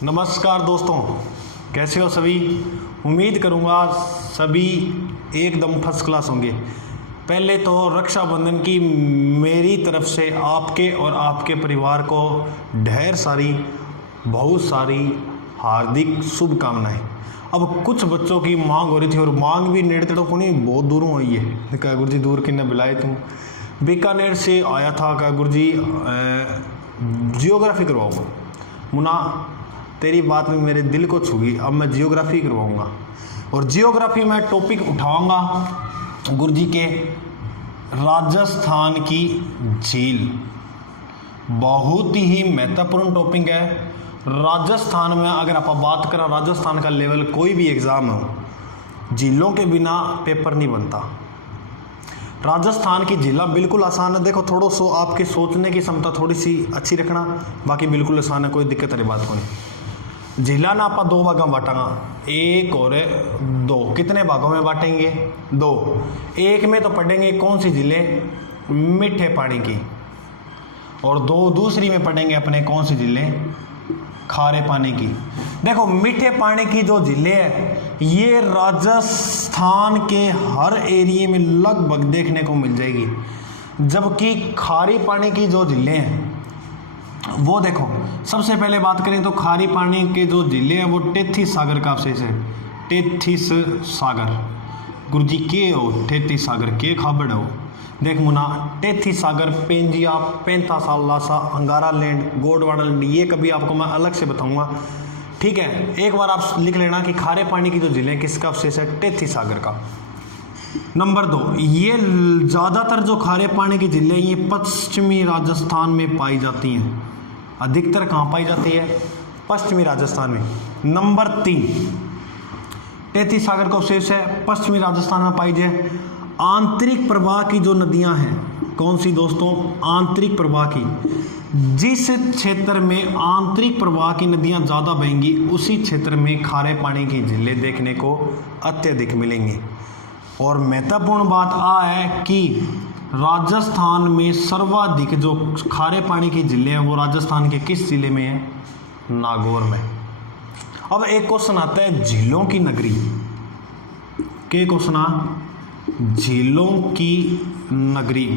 नमस्कार दोस्तों, कैसे हो सभी। उम्मीद करूँगा सभी एकदम फर्स्ट क्लास होंगे। पहले तो रक्षाबंधन की मेरी तरफ से आपके और आपके परिवार को ढेर सारी बहुत सारी हार्दिक शुभकामनाएं। अब कुछ बच्चों की मांग हो रही थी और मांग भी नेड़े तेड़ों को नहीं, बहुत दूरों हुई है। कहा गुरु जी दूर किन्ने बुलाए तुम। बीकानेर से आया था, कहा गुरु जी जियोग्राफी करवाऊँगा। मुना तेरी बात में मेरे दिल को छू गई, अब मैं जियोग्राफी करवाऊंगा। और जियोग्राफी में टॉपिक उठाऊंगा गुरुजी के राजस्थान की झील। बहुत ही महत्वपूर्ण टॉपिक है। राजस्थान में अगर आप बात करें, राजस्थान का लेवल कोई भी एग्ज़ाम हो, झीलों के बिना पेपर नहीं बनता। राजस्थान की झीला बिल्कुल आसान है। देखो थोड़ा सो आपके सोचने की क्षमता थोड़ी सी अच्छी रखना, बाकी बिल्कुल आसान है, कोई दिक्कत वाली बात को नहीं। जिला ना आप दो भागों में बांटेंगे, एक और दो। कितने भागों में बांटेंगे? दो। एक में तो पढ़ेंगे कौन सी जिले मीठे पानी की, और दो दूसरी में पढ़ेंगे अपने कौन सी जिले खारे पानी की। देखो मीठे पानी की जो जिले है ये राजस्थान के हर एरिया में लगभग देखने को मिल जाएगी, जबकि खारी पानी की जो जिले हैं वो देखो, सबसे पहले बात करें तो खारी पानी के जो जिले हैं वो तेतीस सागर का अवशेष है। तेतीस सागर गुरुजी के हो, तेतीस सागर के खाबड़ हो। देख मुना, तेतीस सागर, पेंजिया, पैंता सालासा, अंगारा लैंड, गोडवाना लैंड, ये कभी आपको मैं अलग से बताऊंगा, ठीक है। एक बार आप लिख लेना कि खारे पानी की जो जिले हैं किसका अवशेष है? तेतीस सागर का। नंबर 2, ये ज़्यादातर जो खारे पानी की जिले हैं ये पश्चिमी राजस्थान में पाई जाती हैं। अधिकतर कहाँ पाई जाती है? पश्चिमी राजस्थान में। नंबर 3, तेतीस सागर का अवशेष है, पश्चिमी राजस्थान में पाई जाए। आंतरिक प्रवाह की जो नदियां हैं, कौन सी दोस्तों? आंतरिक प्रवाह की। जिस क्षेत्र में आंतरिक प्रवाह की नदियां ज़्यादा बहेंगी उसी क्षेत्र में खारे पानी की झीलें देखने को अत्यधिक मिलेंगी। और महत्वपूर्ण बात आ है कि राजस्थान में सर्वाधिक जो खारे पानी की झीलें हैं वो राजस्थान के किस जिले में है? नागौर में। अब एक क्वेश्चन आता है झीलों की नगरी। क्या क्वेश्चन? झीलों की नगरी।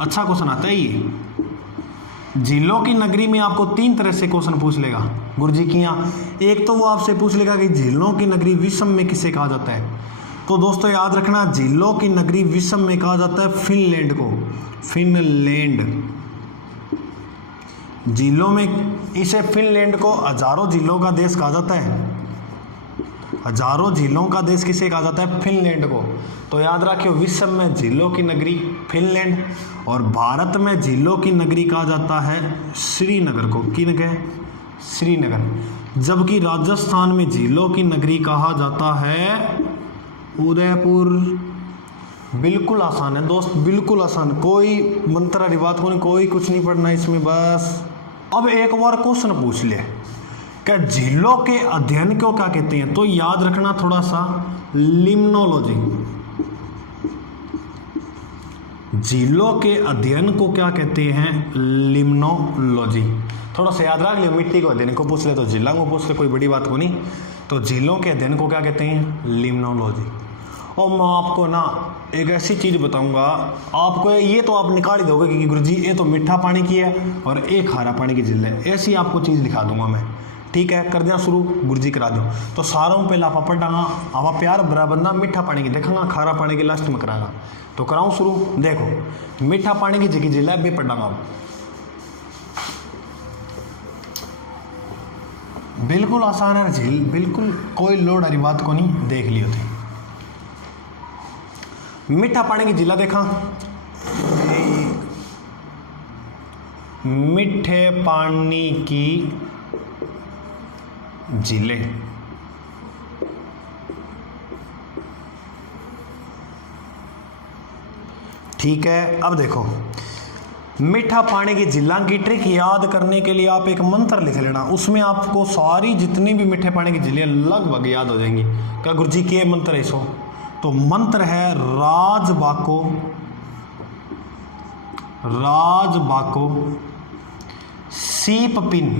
अच्छा क्वेश्चन आता है ये। झीलों की नगरी में आपको 3 तरह से क्वेश्चन पूछ लेगा गुरुजी की यहाँ। एक तो वो आपसे पूछ लेगा कि झीलों की नगरी विश्व में किसे कहा जाता है। तो दोस्तों याद रखना, झीलों की नगरी विश्व में कहा जाता है फिनलैंड को। फिनलैंड। झीलों में इसे फिनलैंड को हजारों झीलों का देश कहा जाता है। हजारों झीलों का देश किसे कहा जाता है? फिनलैंड को। तो याद रखियो, विश्व में झीलों की नगरी फिनलैंड, और भारत में झीलों की नगरी कहा जाता है श्रीनगर को। किन के? श्रीनगर। जबकि राजस्थान में झीलों की नगरी कहा जाता है उदयपुर। बिल्कुल आसान है दोस्त, बिल्कुल आसान, कोई मंत्र रिवाज को नहीं, कोई कुछ नहीं पढ़ना इसमें बस। अब एक बार क्वेश्चन पूछ ले क्या झीलों के अध्ययन को क्या कहते हैं, तो याद रखना थोड़ा सा लिम्नोलॉजी। झीलों के अध्ययन को क्या कहते हैं? लिम्नोलॉजी। थोड़ा सा याद रख लियो, मिट्टी को अध्ययन को पूछ ले तो झीलों को पूछ ले, कोई बड़ी बात को नहीं। तो झीलों के अध्ययन को क्या कहते हैं? लिम्नोलॉजी। और मैं आपको ना एक ऐसी चीज़ बताऊंगा, आपको ये तो आप निकाल ही दोगे कि गुरुजी ये तो मीठा पानी की है और एक खारा पानी की झील है, ऐसी आपको चीज़ दिखा दूंगा मैं, ठीक है। कर दिया शुरू, गुरुजी करा दो। तो सारों पहले आप पढ़ागा, आप प्यार भरा बंदा मीठा पानी की देखेंगा, खारा पानी की लास्ट में कराएगा। तो कराऊँ शुरू। देखो मीठा पानी की जगह झील है, बे पढ़ागा आप। बिल्कुल आसान है झील, बिल्कुल कोई लोड हरी बात को नहीं, देख लियो थे। मीठा पानी की झीला देखा, मीठे पानी की झीलें। ठीक है, अब देखो मीठा पानी की झीलों की ट्रिक याद करने के लिए आप एक मंत्र लिख लेना, उसमें आपको सारी जितनी भी मीठे पानी की झीलें लगभग याद हो जाएंगी। क्या गुरुजी के मंत्र है इसो? तो मंत्र है राजबाको, राजबाको, सीप पिन,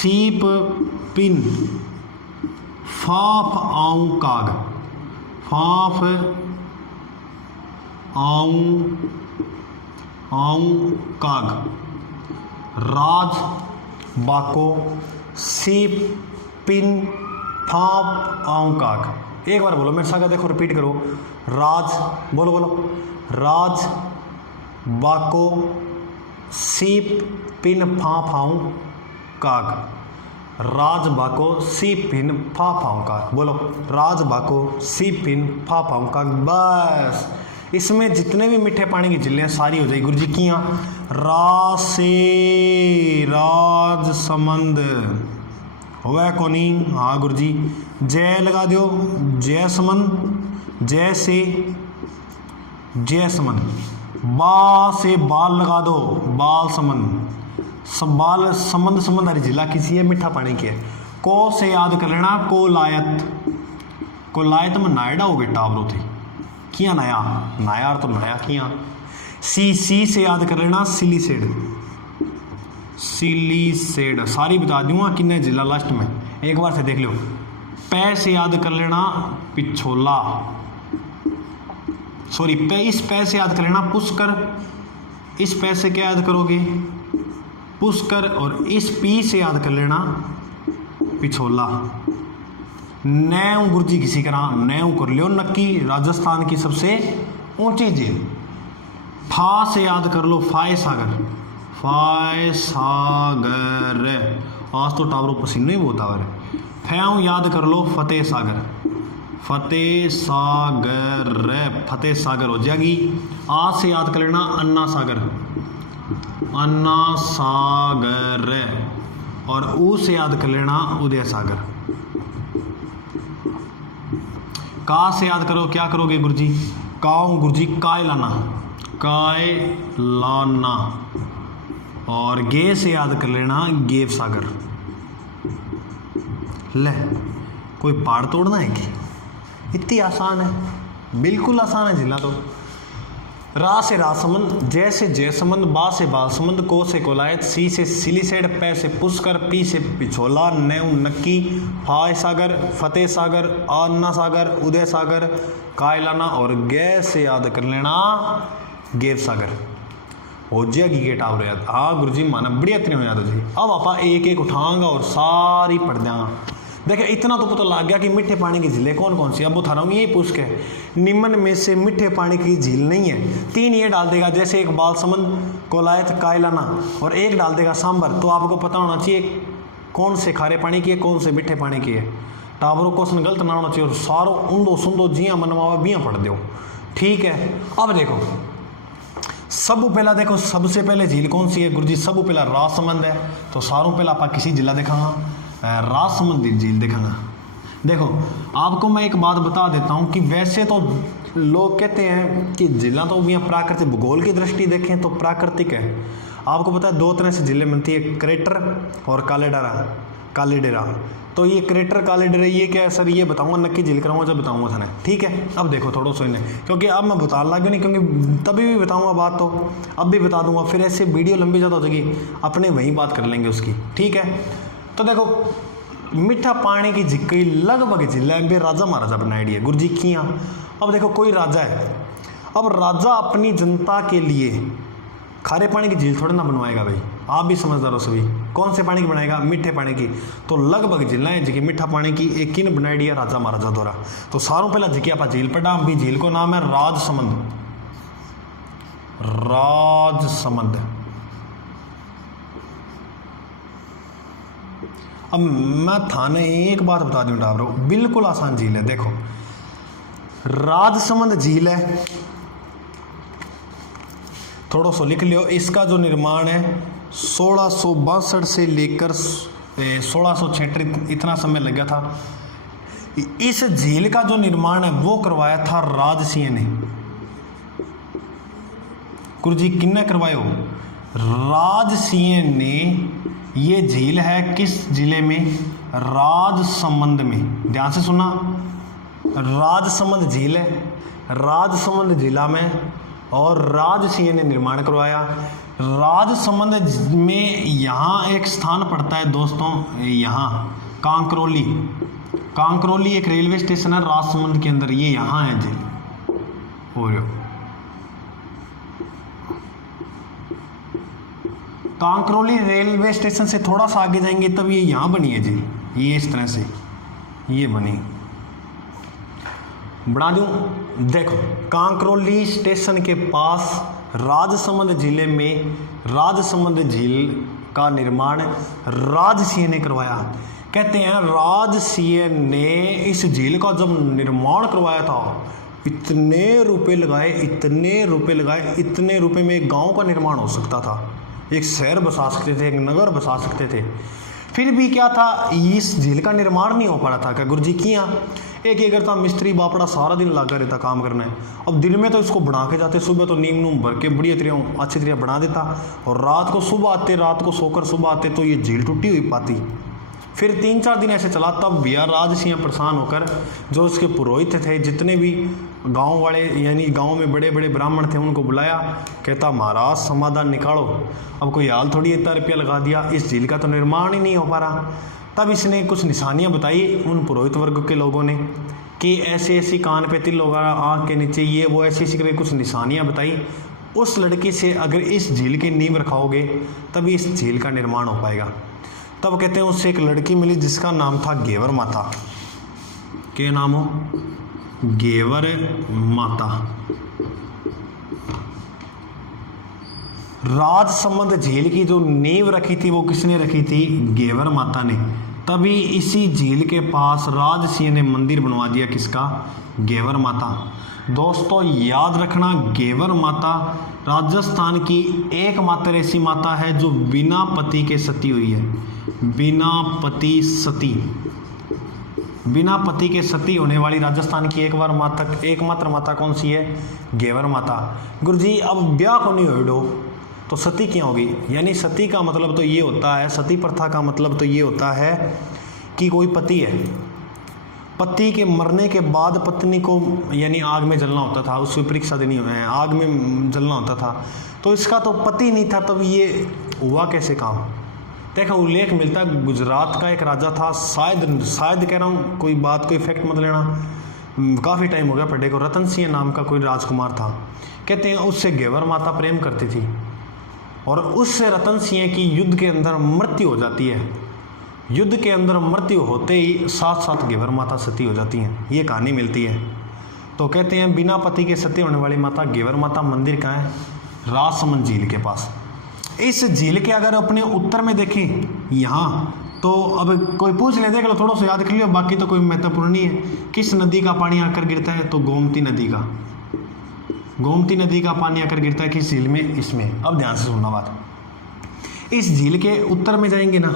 सीप पिन फाफ आऊं काग, फाफ आऊं काग, राज बाको सीप पिन फाफ आऊं काग। एक बार बोलो मेरे साथ, देखो रिपीट करो। राज, बोलो बोलो, राज बाको सीप पिन फाफ आऊं काग, राज बाको सीप पिन फाफ आऊं काग। बोलो, राज बाको सीप पिन फाफ आऊं काग। बस इसमें जितने भी मीठे पानी की झीलें सारी हो जाएगी। गुरुजी किया रा से राजसमंद हुआ कोनी, हाँ गुरुजी। जय लगा दो, जय समंद, जय से जय समंद। बा से बाल लगा दो, बाल समंद, बाल समंद, समंद हरी जिला किसी है, मीठा पानी की है। को से याद कर लेना, कोलायत, कोलायत में नायडा हो बेटा आवरो थी किया, नया नायार तो नया किया। सी से याद कर लेना, सिलीसेड, सिलीसेड सारी बता दूंगा किन्ने जिला लास्ट में, एक बार से देख लो। पै से याद कर लेना, पिछोला, सॉरी इस पै से याद कर लेना, पुष्कर। इस पै से क्या याद करोगे, पुष्कर। और इस पी से याद कर लेना, पिछोला। नैऊ गुरुजी किसी तरह नैऊ कर लियो, नक्की राजस्थान की सबसे ऊंची झील। फा से याद कर लो, फाय सागर, फाय सागर, आज तो टावरों पसीने ही बहुत आ रहे। फैऊ याद कर लो, फतेह सागर, फतेह सागर, फतेह सागर हो जाएगी। आ से याद कर लेना, अन्ना सागर, अन्ना सागर। और ऊ से याद कर लेना, उदय सागर। का से याद करो, क्या करोगे गुरुजी, काऊ गुरुजी कायलाना, कायलाना। और गे से याद कर लेना, गेव सागर। ले कोई पहाड़ तोड़ना है कि इतनी आसान है, बिल्कुल आसान है जिला तो। रा से राजसमंद, जय से जयसमंद, बा से बालसमंद, को से कोलायत, सी से सिलीसेड, पै से पुष्कर, पी से पिछोला, नैऊ नक्की, फाय सागर, फतेह सागर, अन्ना सागर, उदय सागर, कायलाना। और गे से याद कर लेना, गेव सागर हो जाएगी गेट आप याद। हाँ गुरुजी माना बढ़िया इतने याद हो जाएगी। अब आप एक एक उठाऊंगा और सारी पढ़ देंगे। देखिए इतना तो पता लग गया कि मीठे पानी की झीलें कौन कौन सी। अब बता रहा हूँ यही पूछ के, निम्न में से मीठे पानी की झील नहीं है। 3 ये डाल देगा, जैसे एक बालसमंद, कोलायत, कायलाना, और एक डाल देगा सांबर। तो आपको पता होना चाहिए कौन से खारे पानी की है, कौन से मीठे पानी की है। टावरों क्वेश्चन गलत ना होना चाहिए। और सारों उंदो सुंदो जिया मनवावा बिया पढ़ दो, ठीक है। अब देखो सब पहला देखो, सबसे पहले झील कौन सी है गुरुजी, सब पहला राजसमंद है। तो सारों पहला आप किसी जिला देखांगा, राजसमंद झील देखांगा। देखो आपको मैं एक बात बता देता हूँ कि वैसे तो लोग कहते हैं कि जिला तो भी प्राकृतिक भूगोल की दृष्टि देखें तो प्राकृतिक है। आपको पता है 2 तरह से जिले बनती है, क्रेटर और कालेडेरा। तो ये क्रेटर कालेडेरा ये क्या है सर, ये बताऊंगा, नक्की झील कराऊंगा जब बताऊंगा थाने, ठीक है। अब देखो थोड़ा सा इन्हें, क्योंकि अब मैं बता लगा नहीं, क्योंकि तभी भी बताऊंगा बात तो अब भी बता दूंगा, फिर ऐसे वीडियो लंबी ज़्यादा हो जाएगी, अपने वहीं बात कर लेंगे उसकी, ठीक है। तो देखो मीठा पानी की झिक्की लगभग जिला है राजा महाराजा बनाई है गुरुजी किया। अब देखो कोई राजा है, अब राजा अपनी जनता के लिए खारे पानी की झील थोड़ी ना बनवाएगा भाई, आप भी समझदार हो सभी। कौन से पानी की बनाएगा, मीठे पानी की। तो लगभग जिला है जी मीठा पानी की एक ही ने बनाई दिया राजा महाराजा द्वारा। तो सारों पहला जिकी आप झील पढ़ा भी, झील को नाम है राजसमंद, राजसमंद। अब मैं थाने एक बात बता दूं डाबरो, बिल्कुल आसान झील है। देखो राजसमंद झील है, थोड़ा सा लिख लियो। इसका जो निर्माण है 1662 से लेकर 1676 इतना समय लग गया था। इस झील का जो निर्माण है वो करवाया था राजसिंह ने। गुरुजी किन्ने करवायो, राजसिंह ने। ये झील है किस जिले में, राजसमंद में। ध्यान से सुना, राजसमंद झील है, राजसमंद जिला में और राजसिंह ने निर्माण करवाया। राजसमंद में यहाँ एक स्थान पड़ता है दोस्तों, यहाँ कांकरोली। कांकरोली एक रेलवे स्टेशन है राजसमंद के अंदर, ये यहाँ है जी। और कांकरोली रेलवे स्टेशन से थोड़ा सा आगे जाएंगे तब ये यहाँ बनी है जी, ये इस तरह से ये बनी। बना दूं, देखो कांकरोली स्टेशन के पास राजसमंद जिले में राजसमंद झील का निर्माण राजसिंह ने करवाया। कहते हैं राजसिंह ने इस झील का जब निर्माण करवाया था इतने रुपए लगाए, इतने रुपए लगाए, इतने रुपए में एक गांव का निर्माण हो सकता था, एक शहर बसा सकते थे, एक नगर बसा सकते थे। फिर भी क्या था, इस झील का निर्माण नहीं हो पा रहा था। क्या गुरुजी किया, एक करता मिस्त्री बापड़ा सारा दिन लगा रहता काम करना है। अब दिन में तो इसको बना के जाते, सुबह तो नीम नूम भर के बढ़िया तरह अच्छी तरह बना देता, और रात को सुबह आते, रात को सोकर सुबह आते तो ये झील टूटी हुई पाती। फिर 3-4 दिन ऐसे चला, तब भैया राजसिंह परेशान होकर जो उसके पुरोहित थे, जितने भी गांव वाले यानी गांव में बड़े बड़े ब्राह्मण थे, उनको बुलाया। कहता महाराज समाधान निकालो, अब कोई हाल थोड़ी इतना रुपया लगा दिया, इस झील का तो निर्माण ही नहीं हो पा रहा। तब इसने कुछ निशानियां बताई उन पुरोहित वर्ग के लोगों ने कि ऐसी ऐसी कान पे तिल होगा, आँख के नीचे ये वो, ऐसी ऐसी करके कुछ निशानियां बताई। उस लड़की से अगर इस झील की नींव रखाओगे तभी इस झील का निर्माण हो पाएगा। तब कहते हैं उससे एक लड़की मिली जिसका नाम था गेवर माता। क्या नाम हो, गेवर माता। राजसमंद झील की जो नींव रखी थी वो किसने रखी थी, गेवर माता ने। तभी इसी झील के पास राजसिंह ने मंदिर बनवा दिया, किसका, गेवर माता। दोस्तों याद रखना, गेवर माता राजस्थान की एकमात्र ऐसी माता है जो बिना पति के सती हुई है, बिना पति सती, बिना पति के सती होने वाली राजस्थान की एकमात्र माता कौन सी है, गेवर माता। गुरुजी अब ब्याह को नहीं हो तो सती क्या होगी, यानी सती का मतलब तो ये होता है, सती प्रथा का मतलब तो ये होता है कि कोई पति है, पति के मरने के बाद पत्नी को यानी आग में जलना होता था, उसकी परीक्षा देनी है, आग में जलना होता था। तो इसका तो पति नहीं था, तब ये हुआ कैसे काम। देखो उल्लेख मिलता है गुजरात का एक राजा था, शायद कह रहा हूँ, कोई बात कोई फैक्ट मत लेना, काफ़ी टाइम हो गया पढ़े को, रतन सिंह नाम का कोई राजकुमार था। कहते हैं उससे गेवर माता प्रेम करती थी और उससे रतन सिंह की युद्ध के अंदर मृत्यु हो जाती है। युद्ध के अंदर मृत्यु होते ही साथ साथ गेवर माता सती हो जाती हैं, ये कहानी मिलती है। तो कहते हैं बिना पति के सती होने वाली माता गेवर माता मंदिर कहाँ है, राजसमंद झील के पास। इस झील के अगर अपने उत्तर में देखें यहाँ, तो अब कोई पूछ ले, देख लो, थोड़ा सा याद कर लियो, बाकी तो कोई महत्वपूर्ण नहीं है। किस नदी का पानी आकर गिरता है, तो गोमती नदी का, गोमती नदी का पानी आकर गिरता है किस झील में, इसमें। अब ध्यान से सुनना बात, इस झील के उत्तर में जाएंगे ना,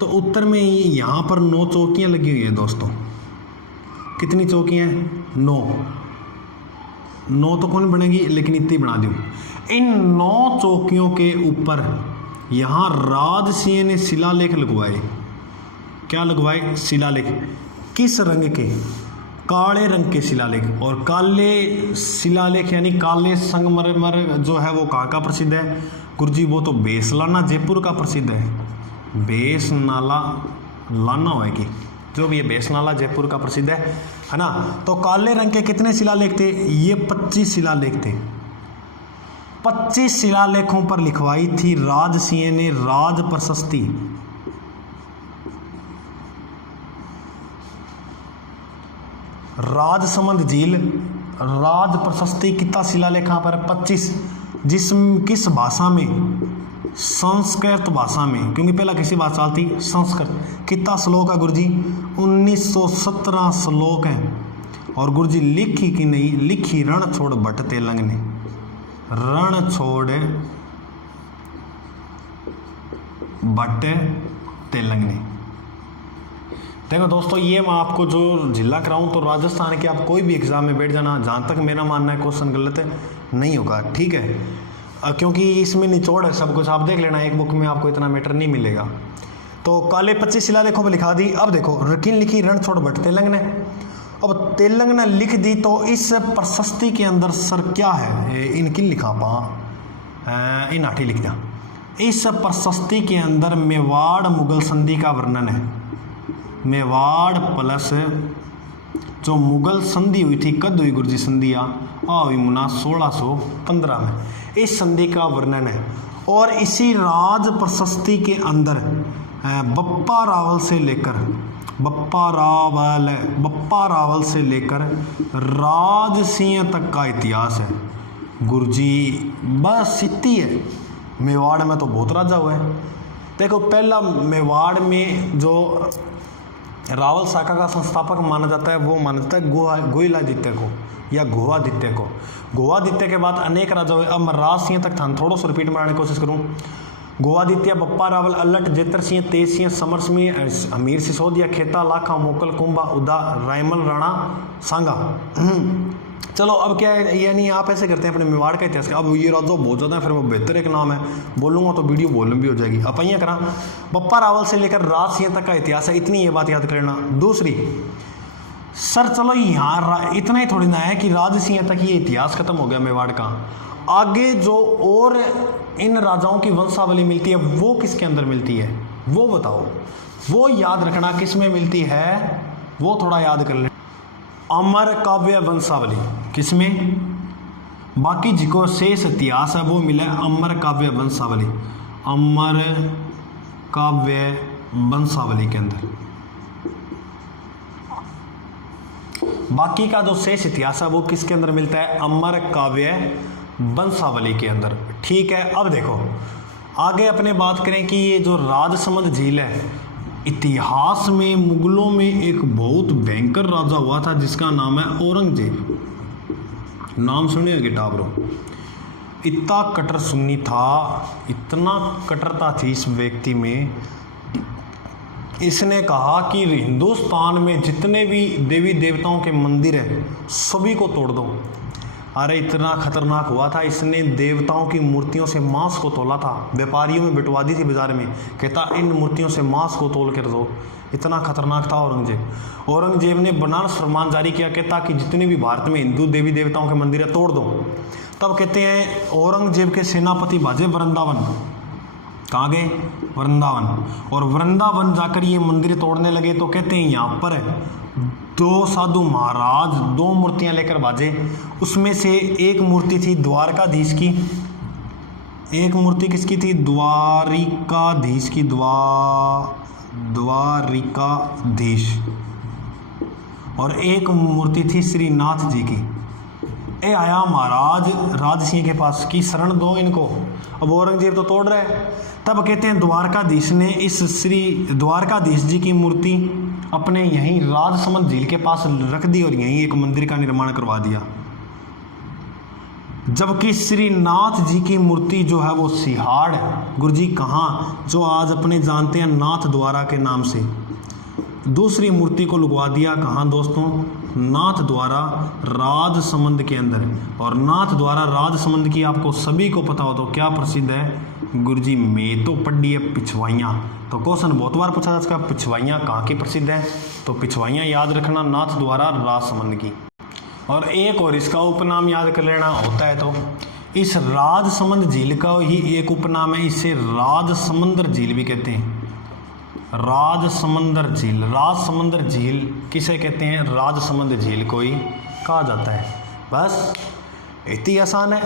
तो उत्तर में यहाँ पर 9 चौकियाँ लगी हुई हैं दोस्तों। कितनी चौकियाँ हैं, 9 तो कौन बनेगी, लेकिन इतनी बना दूँ। इन 9 चौकियों के ऊपर यहाँ राजसिंह ने शिलालेख लगवाए। क्या लगवाए, शिलालेख। किस रंग के, काले रंग के शिलालेख। और काले शिलालेख यानी काले संगमरमर जो है वो कहाँ का प्रसिद्ध है, गुरुजी वो तो बेसलाना जयपुर का प्रसिद्ध है, बेसनाला लाना होएगी, जो भी ये बेसनाला जयपुर का प्रसिद्ध है ना। तो काले रंग के कितने शिलालेख थे, ये 25 शिलालेख थे। 25 शिलालेखों पर लिखवाई थी राजसिंह ने राज प्रशस्ति। राजसमंद झील राज प्रशस्ति कितना शिलालेखा पर 25, किस भाषा में, संस्कृत भाषा में, क्योंकि पहला किसी भाषा थी, संस्कृत। कितना श्लोक है गुरुजी, 1917 श्लोक हैं। और गुरुजी लिखी कि नहीं लिखी, रण छोड़ भट्ट तेलंग ने, रण छोड़ भट्ट तेलंग ने। देखो दोस्तों, ये मैं आपको जो जिला कराऊं तो राजस्थान के आप कोई भी एग्जाम में बैठ जाना, जहाँ तक मेरा मानना है क्वेश्चन गलत नहीं होगा, ठीक है, क्योंकि इसमें निचोड़ है सब कुछ, आप देख लेना, एक बुक में आपको इतना मैटर नहीं मिलेगा। तो काले 25 शिलालेखों पर लिखा दी। अब देखो, किन लिखी, रण छोड़ भट्ट तेलंग ने। अब तेलंगाना लिख दी तो इस प्रशस्ति के अंदर सर क्या है, इनकी लिखा पा इन आठी लिख दिया। इस प्रशस्ति के अंदर मेवाड़ मुगल संधि का वर्णन है। मेवाड़ प्लस जो मुगल संधि हुई थी, कद हुई गुरुजी संधि हुई मुना 1615 में, इस संधि का वर्णन है। और इसी राज प्रशस्ति के अंदर बप्पा रावल से लेकर राज सिंह तक का इतिहास है। गुरुजी बस इतनी है। मेवाड़ में तो बहुत राजा हुआ है। देखो पहला मेवाड़ में जो रावल शाखा का संस्थापक माना जाता है वो माना जाता है गोइलादित्य को या गोवादित्य को। गोवादित्य के बाद अनेक राजा हुए। अब मैं राज सिंह तक था थोड़ा सा रिपीट मारने की कोशिश करूँ। गोवादित्य, बप्पा रावल, अल्लट, जेतर सिंह, तेज सिंह, समर सिंह, अमीर सिसोदिया, खेता, लाखा, मोकल, कुंभा, उदा, रायमल, राणा, सांगा। चलो अब क्या है, यानी आप ऐसे करते हैं अपने मेवाड़ का इतिहास। अब ये राजा बहुत ज़्यादा है, फिर वो बेहतर एक नाम है, बोलूँगा तो वीडियो बहुत लंबी हो जाएगी। अब यहाँ करा बप्पा रावल से लेकर राज सिंह तक का इतिहास है। इतनी ये बात याद कर लेना। दूसरी, सर चलो यहाँ इतना ही थोड़ी ना है कि राज सिंह तक ये इतिहास खत्म हो गया मेवाड़ का। आगे जो और इन राजाओं की वंशावली मिलती है वो किसके अंदर मिलती है वो बताओ। वो याद रखना किस में मिलती है, वो थोड़ा याद कर ले। अमर काव्य वंशावली किसमें, बाकी जिको शेष इतिहास है वो मिला है अमर काव्य वंशावली। अमर काव्य वंशावली के अंदर बाकी का जो शेष इतिहास है वो किसके अंदर मिलता है, अमर काव्य वंशावली के अंदर। ठीक है, अब देखो आगे अपने बात करें कि ये जो राजसमंद झील है, इतिहास में मुगलों में एक बहुत भयंकर राजा हुआ था जिसका नाम है औरंगजेब। नाम सुनिए गिटावरों। इतना कट्टर सुन्नी था, इतना कट्टरता थी इस व्यक्ति में, इसने कहा कि हिंदुस्तान में जितने भी देवी देवताओं के मंदिर हैं सभी को तोड़ दो। अरे इतना खतरनाक हुआ था, इसने देवताओं की मूर्तियों से मांस को तोला था, व्यापारियों में बिटवा दी थी बाजार में, कहता इन मूर्तियों से मांस को तोल कर दो। इतना खतरनाक था औरंगजेब। औरंगजेब ने बनारस फरमान जारी किया, कहता कि जितने भी भारत में हिंदू देवी देवताओं के मंदिर है तोड़ दो। तब कहते हैं औरंगजेब के सेनापति भाजे वृंदावन। कहाँ गए, वृंदावन। और वृंदावन जाकर ये मंदिर तोड़ने लगे तो कहते हैं यहाँ पर दो साधु महाराज दो मूर्तियां लेकर भाजे। उसमें से एक मूर्ति थी द्वारकाधीश की, एक मूर्ति किसकी थी, द्वारिकाधीश की, द्वारिकाधीश, और एक मूर्ति थी श्रीनाथ जी की। ए आया महाराज राज सिंह के पास कि शरण दो इनको। अब औरंगजेब तो तोड़ रहे हैं। तब कहते हैं द्वारकाधीश ने इस श्री द्वारकाधीश जी की मूर्ति अपने यहीं राजसमंद झील के पास रख दी और यहीं एक मंदिर का निर्माण करवा दिया। जबकि श्रीनाथ जी की मूर्ति जो है वो सिहाड़ गुरुजी कहाँ, जो आज अपने जानते हैं नाथ द्वारा के नाम से, दूसरी मूर्ति को लुकवा दिया कहाँ दोस्तों, नाथ द्वारा राजसमंद के अंदर। और नाथ द्वारा राजसमंद की आपको सभी को पता हो तो क्या प्रसिद्ध है गुरुजी, में तो पढ़ी है पिछवाइयाँ। तो क्वेश्चन बहुत बार पूछा जा सकता है पिछवाइयाँ कहाँ की प्रसिद्ध है, तो पिछवाइयाँ याद रखना नाथ द्वारा राजसमंद की। और एक और इसका उपनाम याद कर लेना होता है तो इस राजसमंद झील का ही एक उपनाम है, इसे राजसमंदर झील भी कहते हैं। राजसमंदर झील, राजसमंदर झील किसे कहते हैं, राजसमंद झील को ही कहा जाता है। बस इतनी आसान है।